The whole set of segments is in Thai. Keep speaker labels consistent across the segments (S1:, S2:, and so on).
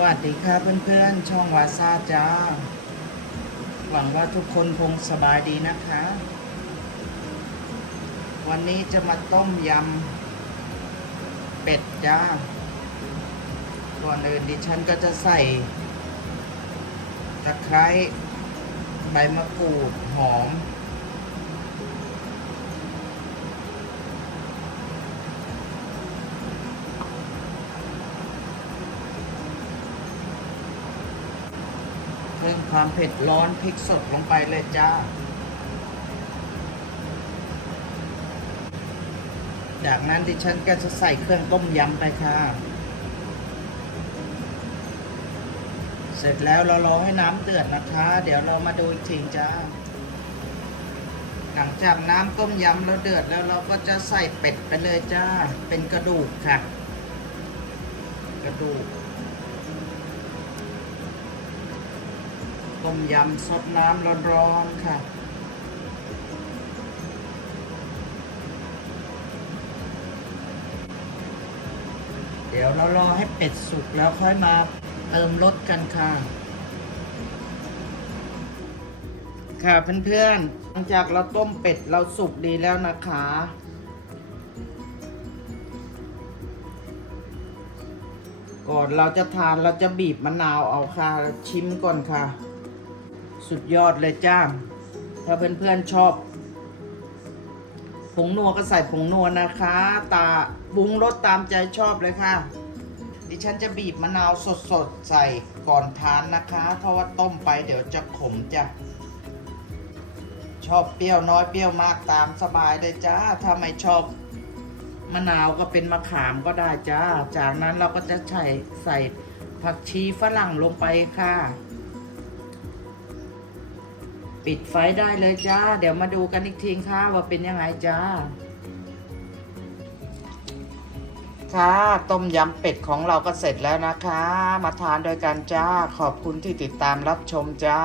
S1: วัสดีครับเพื่อนๆ ช่องวาซาจ้า หวังว่าทุกคนคงสบายดีนะคะ วันนี้จะมาต้มยำเป็ดจ้า ก่อนอื่นดิฉันก็จะใส่ตะไคร้ใบมะกรูดหอม เพิ่มความเผ็ดร้อนพริกสดลงไปเลยจ้า จากนั้นดิฉันก็จะใส่เครื่องต้มยำไปค่ะ เสร็จแล้วเรารอให้น้ำเดือดนะคะ เดี๋ยวเรามาดูอีกทีจ้า หลังจากน้ำต้มยำเราเดือดแล้วเราก็จะใส่เป็ดไปเลยจ้า เป็นกระดูกค่ะ กระดูก ต้มยำซดน้ำร้อนๆค่ะ เดี๋ยวเรารอให้เป็ดสุกแล้วค่อยมาเติมรสกันค่ะ ค่ะเพื่อนๆ หลังจากเราต้มเป็ดเราสุกดีแล้วนะคะก่อนเราจะทานเราจะบีบมะนาวเอาค่ะ ชิมก่อนค่ะ สุดยอดเลยจ้า ถ้าเพื่อนๆชอบ ผงนัวก็ใส่ผงนัวนะคะ ตาปรุงรสตามใจชอบเลยค่ะ ดิฉันจะบีบมะนาวสดๆ ใส่ก่อนทานนะคะ เพราะว่าต้มไปเดี๋ยวจะขมจ้ะ ชอบเปรี้ยวน้อยเปรี้ยวมากตามสบายเลยจ้า ถ้าไม่ชอบมะนาวก็เป็นมะขามก็ได้จ้า จากนั้นเราก็จะใส่ใส่ผักชีฝรั่งลงไปค่ะ ปิดไฟได้เลยจ้า เดี๋ยวมาดูกันอีกทีค่ะว่าเป็นยังไงจ้า ค่ะต้มยำเป็ดของเราก็เสร็จแล้วนะคะ มาทานโดยกันจ้า ขอบคุณที่ติดตามรับชมจ้า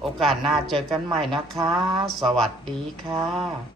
S1: โอกาสหน้าเจอกันใหม่นะคะ สวัสดีค่ะ